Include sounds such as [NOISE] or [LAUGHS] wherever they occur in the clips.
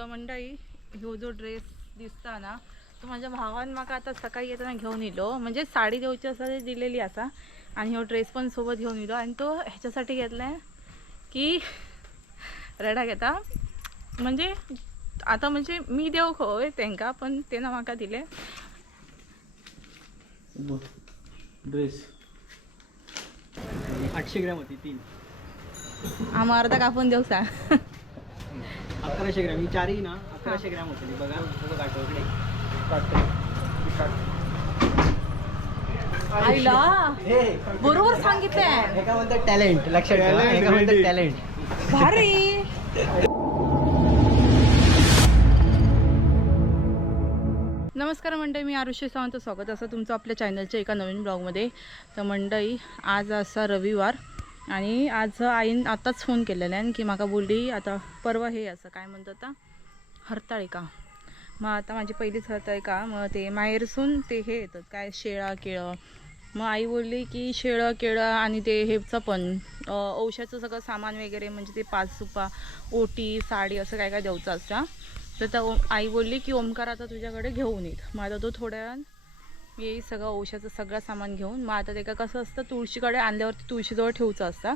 तर मंडळी ह्यो जो ड्रेस दिसता ना तो माझ्या भावान म्हाका आता सकाळी येताना घेऊन येलो. म्हणजे साडी देवची असा ती दिलेली असा आणि ह्यो ड्रेस पण सोबत घेऊन येलो. आणि तो ह्याच्यासाठी घेतलाय की रडा घेता. म्हणजे आता म्हणजे मी देव खंय तेंका पण तेनं म्हाका दिले. ड्रेस आठशे ग्रॅम होती तीन. आम्हा अर्धा कापून देऊ सा. [LAUGHS] अकराशे ग्रॅम. ही चारही ना अकराशे ग्रॅम होती. बघा बघा काटो इकडे. आईला बरोबर सांगितलंय. काय म्हणतात टॅलेंट लक्षात ठेवा. काय म्हणतात टॅलेंट. भारी. नमस्कार मंडळी मी आरुष्य सावंत. स्वागत असं तुमचं आपल्या चॅनलच्या एका नवीन ब्लॉगमध्ये तर मंडळी आज असा रविवार. आणि आज आईन आताच फोन केलेला आहे की माका बोलली आता परवा हे असं काय म्हणतो आता? हरताळिका मग आता माझी पहिलीच हरताळिका मग ते माहेरसून ते हे येतात काय शेळा केळं. मग आई बोलली की शेळं केळं आणि ते हेचं पण औषधाचं सगळं सामान वगैरे म्हणजे ते पाच सुपा ओटी साडी असं काय काय द्यायचं असतं. तर ओ- आई बोलली की ओमकार आता तुझ्याकडे घेऊन येत मग आता तो थोड्या वेळानं येईल सगळं औषधाचं सगळं सामान घेऊन मग आता ते का कसं असतं तुळशीकडे आणल्यावरती तुळशीजवळ ठेवचं असतं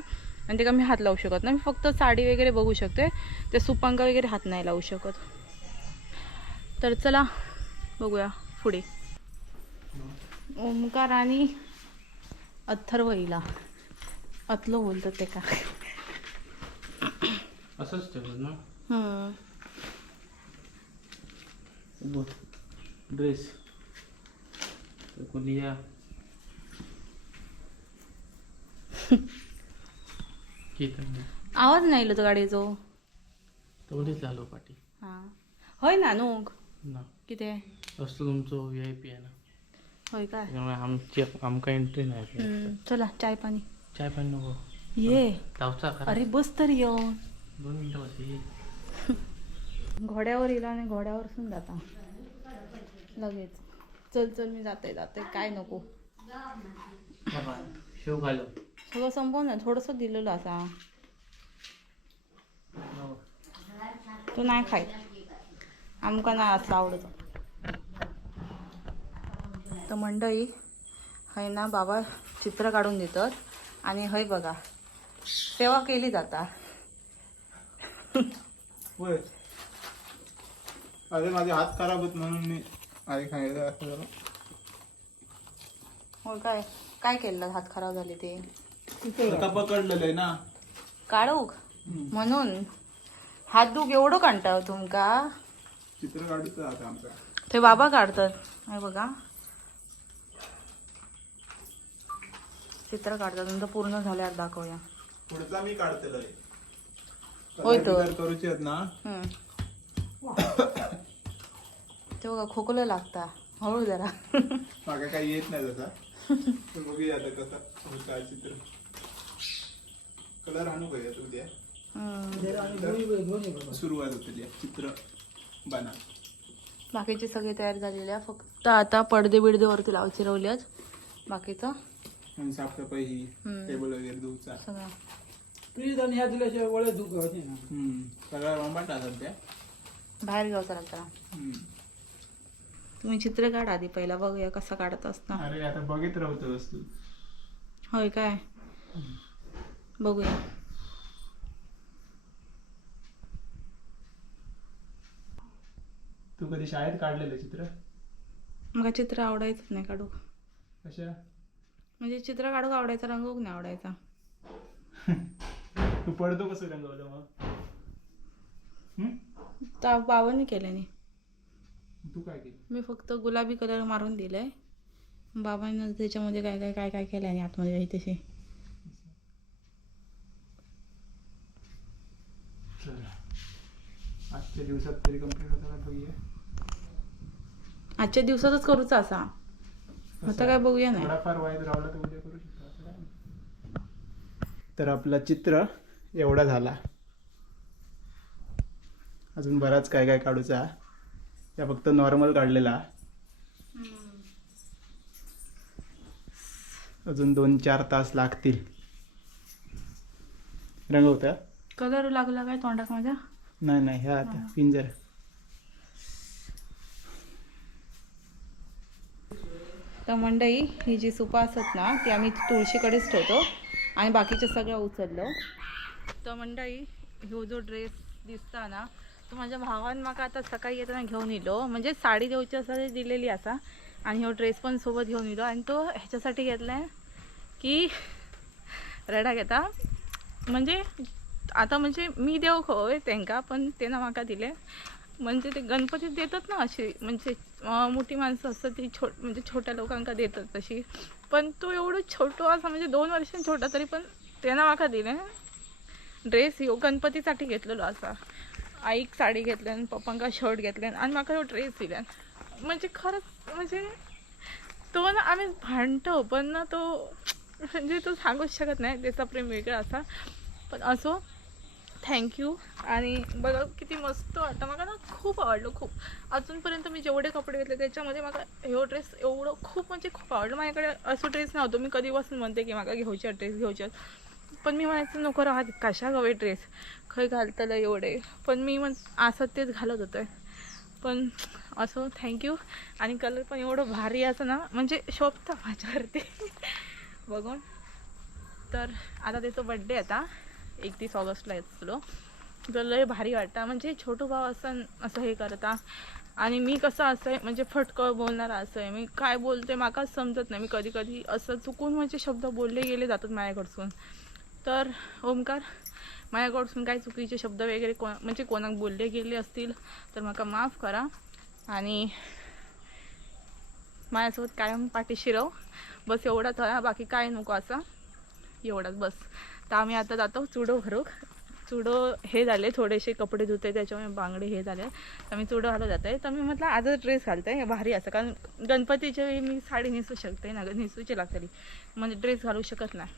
आणि ते का मी हात लावू शकत नाही. मी फक्त साडी वगैरे बघू शकते. ते सुपांका वगैरे हात नाही लावू शकत. तर चला बघूया पुढे. ओमकार आणि अथर्व हिला अतलो बोलतात ते का असंच ठेवलं ना. ड्रेस किती आवाज नाही तो गाडीचो. तेवढीच झालो पाठी. हां. होय ना नूक ना. किती असतो तुमचं व्ही आय पी आहे ना. होय काय त्यामुळे आमची आमका एंट्री नाही हम्म, चला चाय पाणी. चाय पण नको. ये. धावचा खरा अरे बस तर येऊन. दोन मिनिटं बस [LAUGHS] घोड्यावर येला आणि घोड्यावर जाता. लगेच. चल चल मी जाते जाते. काय नको. शेव घालो सगळं संपवून ना थोडंसं दिलेलं असा तो नाही खायत आमका नाही असं आवडत. तर मंडळी हय ना बाबा चित्र काढून देतात. आणि हय बघा सेवा केली जाता. अरे माझे हात खराब होत म्हणून मी आई सांगितलं असं हो काय? काय केलं? हात खराब झाले ते. आता पकडलेलं आहे ना. काढूक? म्हणून. हात दुख एवढं काढता तुमका चित्र काढूचं आता आमचा. ते बाबा काढतात. हे बघा. चित्र काढतात. नंतर पूर्ण झाल्यावर दाखवूया. पुढचा मी काढतेल आहे होय कलर तो. बिलर करूचे आहेत ना. हम्म. [COUGHS] ते बघा खोकलं लागता. हळू जरा. मागे काही येत नाही तसा पण बघूया आता कसा होता चित्र कलर आणू का यात उद्या? हम्म. सुरुवात होते चित्र बना. बाकीची सगळी तयार झालेली फक्त आता पडदे बिडदेवरती लावायचे राहिल्यात बाकीचं? आणि साफसफाई ही. टेबल वगैरे धुवचा. सगळं. रंबाट सध्या बाहेर घ्यावं चला चला हम्म. तुम्ही चित्र काढा आधी पहिला बघूया कसा काढत असता अरे आता बघित राहतो वस्तू होय काय? बघूया. तू कधी शाळेत काढलेलं चित्र? मग चित्र आवडायचंच नाही काढू. कशा? म्हणजे चित्र काढू आवडायचा रंगवूक नाही आवडायचा. तू पडतो कसं रंगवलं मग? बाबांनी केल्याने तू काय केलं? मी फक्त गुलाबी कलर मारून दिलाय. बाबांनी त्याच्यामध्ये काय काय काय काय केलं आणि आतमध्ये आहे तसे आजच्या दिवसात तरी कंप्लीट होता का बघूया आजच्या दिवसातच करूचा असा. आता काय बघूया नाही. थोडाफार वाईट राहिला तर उद्या करू शकतो असं काय? नाही. तर आपला चित्र एवढा झाला. अजून बराच काय काय काढूचा? या फक्त नॉर्मल काढलेला. अजून दोन चार तास लागतील. रंगवत्या कलर लागला काय तोंडात माझ्या नाही नाही ह्या आता पिंजर. तर मंडई ही जी सुपा असत ना ती आम्ही तुळशीकडेच ठेवतो आणि बाकीच्या सगळं उचललो. तर मंडई ह्यो जो ड्रेस दिसता ना माझ्या भावान म्हाका आता सकाळी येताना घेऊन येलो म्हणजे साडी देवची असं दिलेली असा. आणि हो ड्रेस पण सोबत घेऊन येलो आणि तो ह्याच्यासाठी घेतलाय की रडा घेता. म्हणजे आता म्हणजे मी देव खंय तेंका पण त्यांना म्हाका दिले. म्हणजे ते गणपतीत देतात ना अशी. म्हणजे मोठी माणसं असतात ती छो म्हणजे छोट्या लोकांका देतात तशी. पण तो एवढं छोटो असा म्हणजे दोन वर्षांनी छोटा तरी पण त्यांना म्हाका दिले. ड्रेस ह्यो गणपतीसाठी घेतलेलो असा. आईक साडी घेतल्यान पप्पांका शर्ट घेतल्यान आणि म्हाका ड्रेस दिल्यान. म्हणजे खरंच म्हणजे तो ना आम्ही भांडतो पण ना तो म्हणजे तो सांगूच शकत नाही त्याचा प्रेम वेगळा असा. पण असो थँक्यू आणि बघा किती मस्त वाटतं. मला ना खूप आवडलं खूप. अजूनपर्यंत मी जेवढे कपडे घेतले त्याच्यामध्ये मला हो ड्रेस एवढं खूप म्हणजे खूप आवडलं. माझ्याकडे असं ड्रेस नव्हतो. मी कधीपासून म्हणते की मला घेऊच्या ड्रेस घेऊच्यात. पण मी म्हणायचं नको राहत कशा गवे ड्रेस खय घालतलं एवढे. पण मी म्हण असं तेच घालत होतं. पण असो थँक्यू आणि कलर पण एवढं भारी असं ना म्हणजे शोभता माझ्यावरती. [LAUGHS] बघून. तर आता त्याचा बड्डे आता. एकतीस ऑगस्टला येतो तर लय भारी वाटतं. म्हणजे छोटू भाऊ असं असं हे करता. आणि मी कसं असं आहे म्हणजे फटकं बोलणारा असं आहे. मी काय बोलते माकाच समजत नाही. मी कधी कधी असं चुकून म्हणजे शब्द बोलले गेले जातात माझ्याकडसून. तर ओमकार माझ्याकडसून काही चुकीचे शब्द वगैरे को म्हणजे कोणाक बोलले गेले असतील तर मला माफ करा. आणि माझ्यासोबत कायम पाठीशी राहू. बस एवढाच हा बाकी काय नको असं. एवढंच बस. तर आम्ही आता जातो चुडो भरूक चुडो हे झाले थोडेसे कपडे धुते त्याच्यामुळे बांगडे हे झाले. तर मी चुडो घालत जाते. तर मी म्हटलं आजच ड्रेस घालते भारी असं कारण गणपतीच्या वेळी मी साडी नेसू शकते ना नेसूची लागतली. म्हणजे ड्रेस घालू शकत नाही.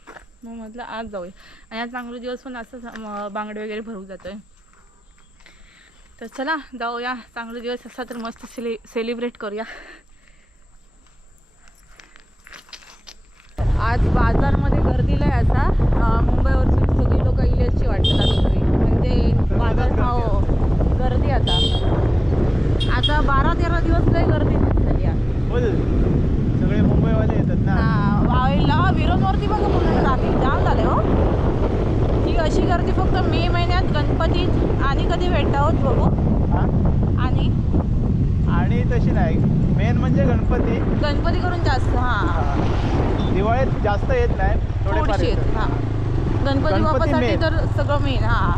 मग म्हटलं आज जाऊया. आणि आज चांगले दिवस पण असं बांगडे वगैरे भरू जातोय. तर चला जाऊया. चांगले दिवस असा तर मस्त सेलि सेलिब्रेट करूया. आज बाजारमध्ये गर्दीला आहे असा अशी वाटतात सगळी म्हणजे बाजार हो गर्दी आता. आता बारा तेरा दिवस लय गर्दी झाली बोल सगळे मुंबईवाले येतात ना. हा विरोधवरती बघा पूर्ण ट्राफिक जाम झाले हो. ही अशी गर्दी फक्त मे महिन्यात गणपतीत आणि कधी भेटता होत बघू? आणि? आणि तशी नाही. मेन म्हणजे गणपती. गणपती करून जास्त हा. दिवाळीत जास्त येत नाही. थोडेफार थोडीशी येतात. हा. गणपती बाप्पासाठी. तर सगळं मेन हा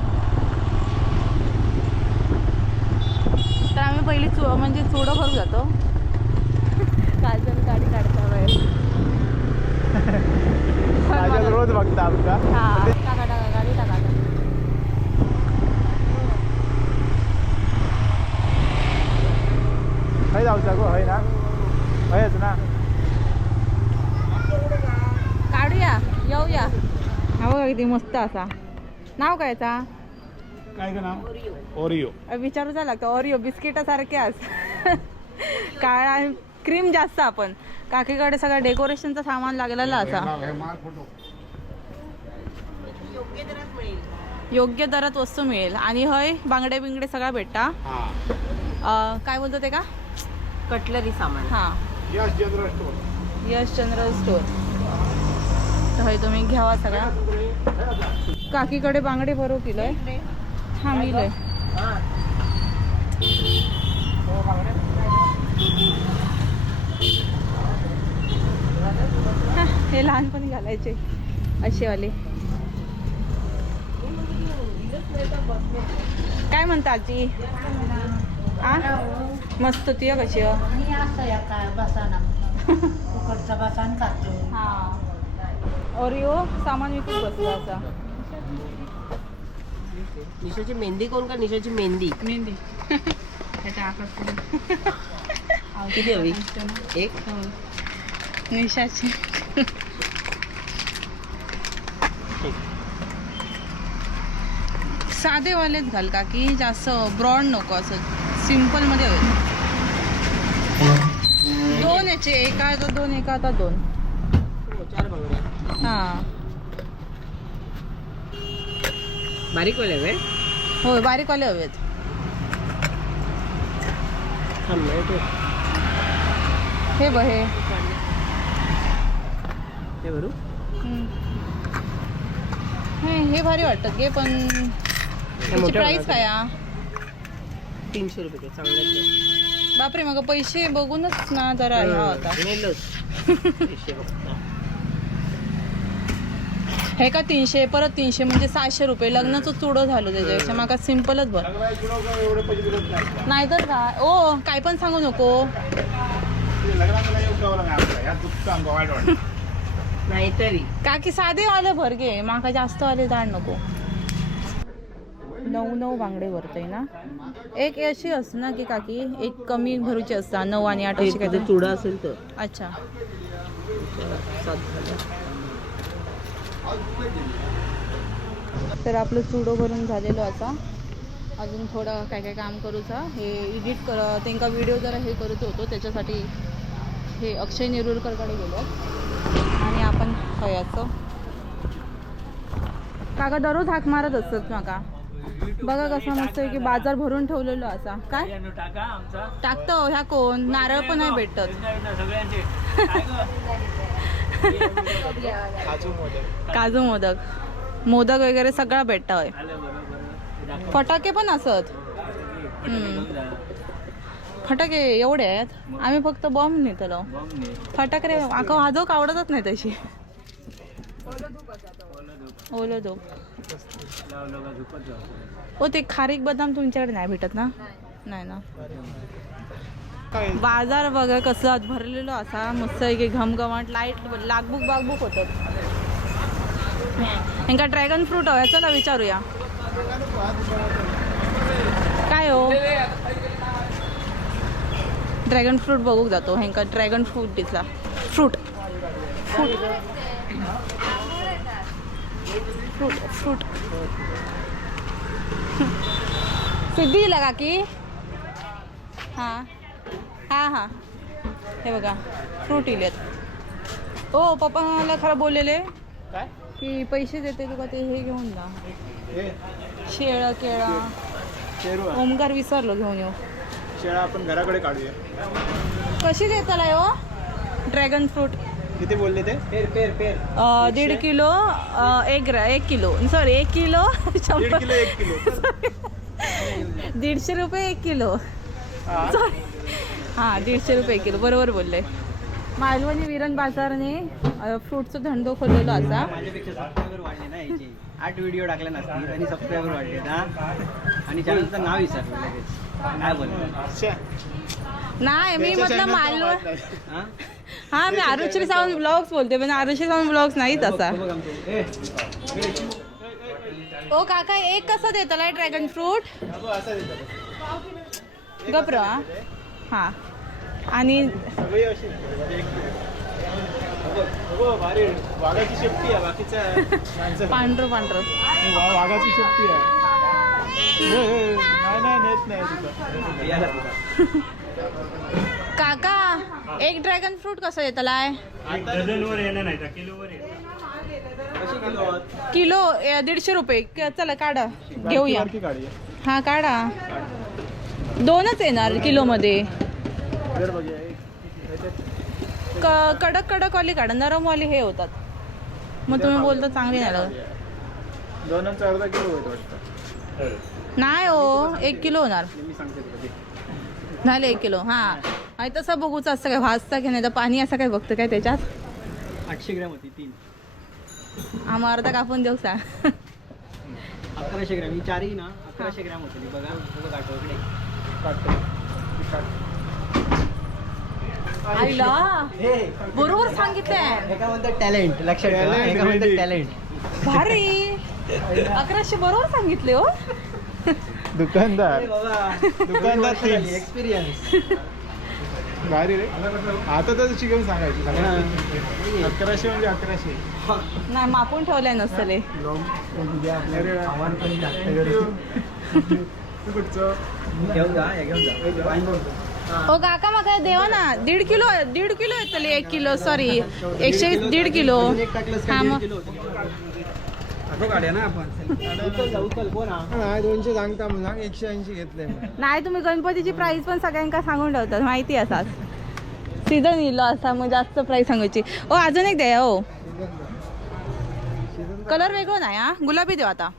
तर आम्ही पहिली चु म्हणजे चुडं भरू जातो काजल गाडी काढता बाहेर पण काजल मला- रोज बघता आमका हा टाका टाका गाडी टाका टाका. खय जाऊचा गो हय ना हयच ना काढूया येऊया हा बघा किती मस्त असा. नाव काय का नाव? ओरिओ. अ, विचारूचा लागतं ऑरिओ बिस्किटासारखे अस [LAUGHS] काळा क्रीम जास्त आपण. काकीकडे सगळं डेकोरेशनचं सामान लागलेलं असा. योग्य दरात वस्तू मिळेल. आणि हय बांगडे बिंगडे सगळा भेटता. अ, काय बोलतो ते का? कटलरी सामान. हा. Yash general store. Yash general store. तर हय तुम्ही घ्यावा सगळा. काकीकडे बांगडे भरू किलोय हा हा, हे लहानपणी घालायचे असेवाले. काय म्हणता आजी? आ? मस्त तुया कशी? मी असं या काय बसाना. हा. ओरिओ सामान विकून बसला असा निशाची मेहंदी कोण का निशाची मेहंदी? मेहंदी. [LAUGHS] त्याच्या आकाश [LAUGHS] किती हवी एक? निशाची. [LAUGHS] साधेवालेच घाल का की जास्त ब्रॉड नको असं. सिंपलमध्ये हवे दोन याचे एका दोन एका आता दोन. हो, चार बांगड्या हा बारीकवाले हवेत. ना, इथे. हे बघ हे. हे. हे भारी वाटतात गे पण त्याची प्राइस काय? तीनशे रुपये चांगले बापरे मग पैसे बघूनच ना जरा ह्या होता [LAUGHS] हे का तीनशे परत तीनशे म्हणजे सहाशे रुपये. लग्नाचं चुडं झालं त्याच्यापेक्षा माका सिम्पलच भर नाहीतर काय? ओ काय पण सांगू नको. नाहीतरी. का की साधे वाले भर घे. माका जास्त वाले जाड नको. नऊ नऊ बांगडे भरतय ना? एक अशी असते ना की काकी एक कमी भरूची असता. नऊ आणि आठ अशी काय चुडा असेल तर. अच्छा. तर आपलं चुडो भरून झालेलो असा अजून थोडं काय काय काम करूचा. हे एडिट कर त्यांना व्हिडिओ जरा हे करत होतो त्याच्यासाठी हे अक्षय नेरुरकरकडे गेलो. आणि आपण खयाचं काका दररोज हाक मारत असतात माका. बघा कसं मस्त आहे की बाजार भरून ठेवलेलो असा. काय? टाकतो ह्या कोण? नारळ पण नाही भेटत. सगळ्यांचे काजू मोदक. मोदक वगैरे सगळा भेटता होय. फटाके पण असत. फटाके एवढे आहेत. आम्ही फक्त बॉम्ब नेतलो. फटाके रे आका वाजवक आवडतच नाही तशी. ओलं धूप. ओ ते खारीक बदाम तुमच्याकडे नाही भेटत ना? नाही ना? बाजार बघा कसं आज भरलेलो असा मस्त आहे की घमघमाट लाइट लागबुक बागबुक होत. यांका ड्रॅगन फ्रूट हवं चला विचारूया. काय हो? ड्रॅगन फ्रूट बघूक जातो ह्यांका ड्रॅगन फ्रूट दिसला. Fruit fruit fruit fruit Siddhi दिला काकी? हां. हां हां. हे बघा फ्रूट इलेत. ओ पप्पा मला खरं बोललेले काय? की पैसे देते तुका ते हे घेऊन जा. हे? शेळ केळा. ओमकार विसरलो घेऊन येऊ. शेळा आपण घराकडे काढूया. कशी देताला हो ड्रॅगन फ्रूट किती बोलले ते? पेर पेर पेर. दीड किलो एक ग्रा एक किलो. सॉरी एक किलो. शंभर किलो एक किलो. [LAUGHS] दीडशे रुपये एक किलो. हा. हां दीडशे रुपये किलो बरोबर बोलले. मालवणी विरण बाजारने फ्रूटचं धंदो खोललेलो असा. आठ व्हिडिओ टाकले नसतील आणि सबस्क्रायबर वाढले ना. आणि चॅनलचं नाव विसरलं लगेच. काय बोलतो अच्छा. नाही मी म्हटलं मालवण नाही. हा? मी आरुश्री सावंत ब्लॉग्स बोलते पण आरुश्री सावंत ब्लॉग्स आमचे. ए, ओ काका एक कसं देताला ड्रॅगन फ्रूट. गप्र हा. आणि वाघाची शेपटी आहे पांढरं पांढरं. वाघाची शेपटी आहे. नाही. काका एक ड्रॅगन फ्रूट कसं देतालाय कशी किलो दीडशे रुपये. क- चला काढा. घेऊया. हा काढा. दोनच येणार किलोमध्ये. क कडक कडक वाली काढा नरमवाली हे होतात. मग तुम्ही बोलता चांगली नाही लागत दोनांचा अर्धा किलो होत वाटतं. नाही हो एक किलो होणार. मी सांगते तुला ते. झाले एक किलो हा. आणि तसं बघूच असतं काय भाजता की नाही तर पाणी असं काय बघतं काय त्याच्यात? आठशे ग्रॅम होती तीन. आम्हा अर्धा कापून देऊ सांग अकराशे ग्रॅम ही चारही ना अकराशे ग्रॅम होती बघा बघा आठवडे. आईला? बरोबर सांगितलंय. एका म्हणतात टॅलेंट. लक्षात ठेवा. एका म्हणतात. टॅलेंट. भारी. [LAUGHS] अकराशे बरोबर सांगितले हो. दुकानदार. दुकानदार दुकानदार things. एक्सपिरियन्स भारी रे. आता तर शिकवून सांगायची. अकराशे म्हणजे अकराशे. नाही मापून ठेवलंय नसले अरे वा. हे काका मग देवा ना दीड किलो दीड किलो येतले एक किलो सॉरी एकशे दीड किलो हा मग. दोनशे सांगता एकशे ऐंशी घेतलंय नाही तुम्ही गणपतीची प्राइस पण सगळ्यांका सांगून ठेवतात. माहिती असाच. सीझन इलो असा मग जास्त प्राइस सांगायची. ओ अजून एक द्या हो कलर वेगळं नाही हा. गुलाबी देऊ आता.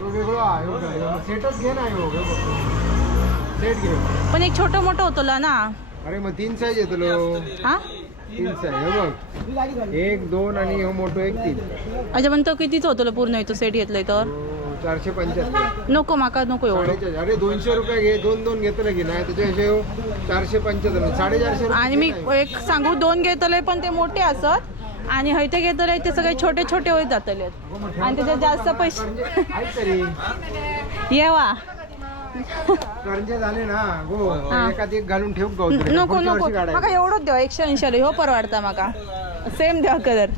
सेटच घे ना सेट घे. पण एक छोटं मोठं होतं ना. अरे मग तीन साईज येतो हा? तीन साईज हे बघ. एक दोन आणि हो मोठो एक तीन. अच्छा पण तो कितीच होतो पूर्ण येतो सेट घेतलंय तर? हो, चारशे पंच्याहत्तर. नको माका नको एवढं. अरे दोनशे रुपये घे दोन दोन घेतलं की नाही त्याच्या हिशोब चारशे पंच्याहत्तर. साडेचारशे आणि मी एक सांगू दोन घेतले पण ते मोठे असत. आणि हयते घेतले ते सगळे छोटे छोटे होत जातले. आणि त्याच्यात जास्त पैसे येवा झाले ना एक घालून ठेव नको नको. माका एवढंच द्या एकशे ऐंशी हो परवडता माका. सेम द्या कलर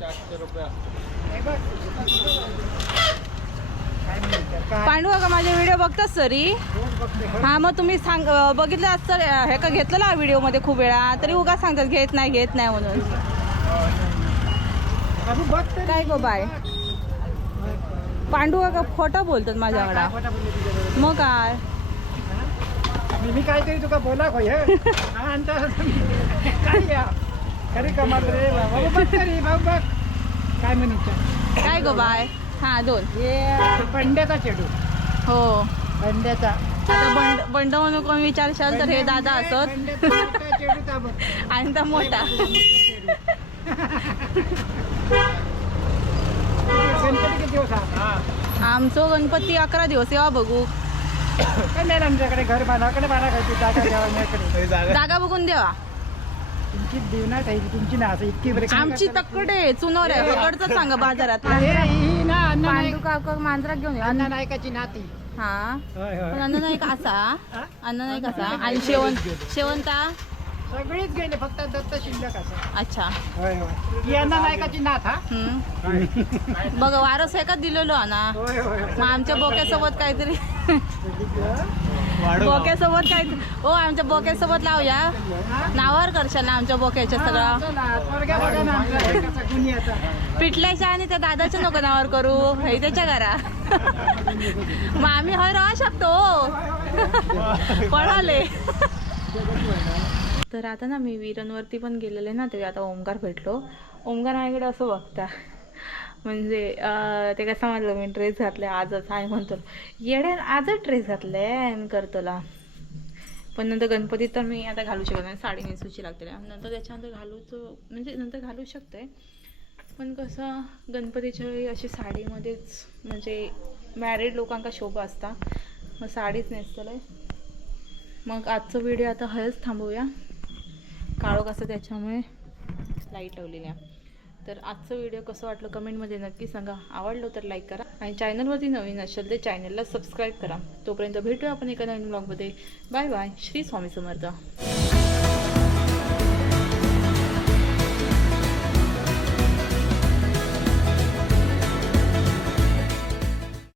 पांडू का माझे व्हिडिओ बघताच सरी. हा मग तुम्ही सांग बघितलं असतं हे का घेतलं ना व्हिडिओमध्ये खूप वेळा? तरी उगा सांगतात घेत नाही घेत नाही म्हणून. काय गो बाय? पांडू का खोटं बोलतात माझ्याकडं. मग काय? मी काहीतरी तुका बोला खोय [LAUGHS] काय खरी कमाल रे बाबा. बघ काय गो बाय? हा दोन. पंड्याचा चेडू हो. पंड्याचा आता बंड बंड म्हणून कोण विचारशाल तर हे दादा असत. [LAUGHS] आणि मोठा. [LAUGHS] गणपती किती दिवस आमचो गणपती अकरा दिवस यावा बघू. काय नाही आमच्याकडे घर बांधाकडे बांधा [LAUGHS] जागा बघून देवा. तुमची देवनात आहे तुमची ना असं इतकी बरी आमची तक्कडे चुनोर आहे. पकडच सांगा बाजारात. हे ना अण्णा पांडू नाईक काका मांजरा घेऊन ये. अण्णा नायकाची नाती. हा. होय पण अन्न नाही का असा. अन्न नाही कसा आणि शेवण शेवंता? सगळीच गेले फक्त दत्त शिल्लक असं अच्छा. होय होय. ही अण्णा नायकाची नाथ हा? हम्म. बघ वारस आहे का दिलेलो ना होय होय मग आमच्या बोक्यासोबत काहीतरी बोक्यासोबत काय हो आमच्या बोक्यासोबत लावूया. नावावर करशाल ना आमच्या बोक्याच्या सगळा. पोरग्या बघा ना आमचा कसा गुणी आता पिटल्याच्या आणि त्या दादाच्या नको नावावर करू हे त्याच्या घरा. मग आम्ही हय राहू शकतो हो. पळाले. तर आता ना मी विरणवरती पण गेलेले ना ते आता ओमकार भेटलो. ओमकार माझ्याकडे असं बघता. म्हणजे ते काय समजलं मी ड्रेस घातले आजच आहे म्हणतो येड्या आजच ड्रेस घातले आणि करतोला पण नंतर गणपतीत तर मी आता घालू शकत नाही साडी नेसूची लागते. नंतर त्याच्यानंतर घालूच म्हणजे नंतर घालू शकते. पण कसं गणपतीच्या वेळी अशी साडीमध्येच म्हणजे मॅरिड लोकांका शोभा असता. मग साडीच नेसतलं मग आजचं व्हिडिओ आता हयच थांबवूया. काळोख असं त्याच्यामुळे लाइट लावलेली आहे. तर आजचं व्हिडिओ कसं वाटलं कमेंटमध्ये नक्की सांगा. आवडलं तर लाईक करा आणि चॅनलवरती नवीन असेल तर चॅनलला सबस्क्राईब करा. तोपर्यंत भेटूया आपण एका नवीन ब्लॉगमध्ये बाय बाय श्री स्वामी समर्थ.